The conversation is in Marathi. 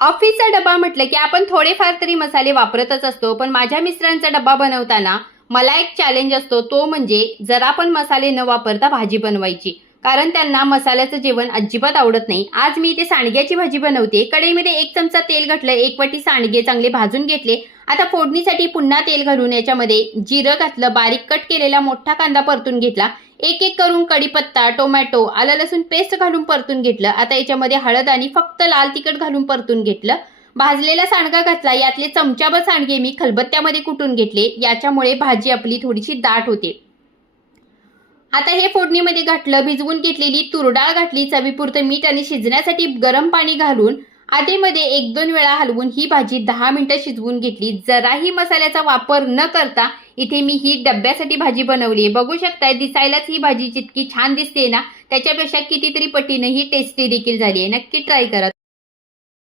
ऑफिसचा डबा म्हटलं की आपण थोडेफार तरी मसाले वापरतच असतो, पण माझ्या मिस्टरांचा डबा बनवताना मला एक चॅलेंज असतो, तो म्हणजे जरा पण मसाले न वापरता भाजी बनवायची. कारण त्यांना मसाल्याचं जेवण अजिबात आवडत नाही. आज मी इथे सांडग्याची भाजी बनवते. कढईमध्ये 1 चमचा तेल घातलं, 1 वाटी सांडगे चांगले भाजून घेतले. आता फोडणीसाठी पुन्हा तेल घालून याच्यामध्ये जिरं घातलं, बारीक कट केलेला मोठा कांदा परतून घेतला. एक एक करून कढीपत्ता, टोमॅटो, आलं लसूण पेस्ट घालून परतून घेतलं. आता याच्यामध्ये हळद आणि फक्त लाल तिखट घालून परतून घेतलं. भाजलेला सांडगा घातला. यातले चमचाभर सांडगे मी खलबत्त्यामध्ये कुटून घेतले. याच्यामुळे भाजी आपली थोडीशी दाट होते. आता हे फोडणीमध्ये घातलं. भिजवून घेतलेली तूर डाळ घातली. चवीपुरतं मीठ आणि शिजण्यासाठी गरम पाणी घालून आधीमध्ये 1-2 वेळा हलवून ही भाजी 10 मिनिटं शिजवून घेतली. जराही मसाल्याचा वापर न करता इथे मी ही डब्यासाठी भाजी बनवली आहे. बघू शकताय, दिसायलाच ही भाजी जितकी छान दिसते ना, त्याच्यापेक्षा कितीतरी पटीने ही टेस्टी देखील झाली आहे. नक्की ट्राय करा.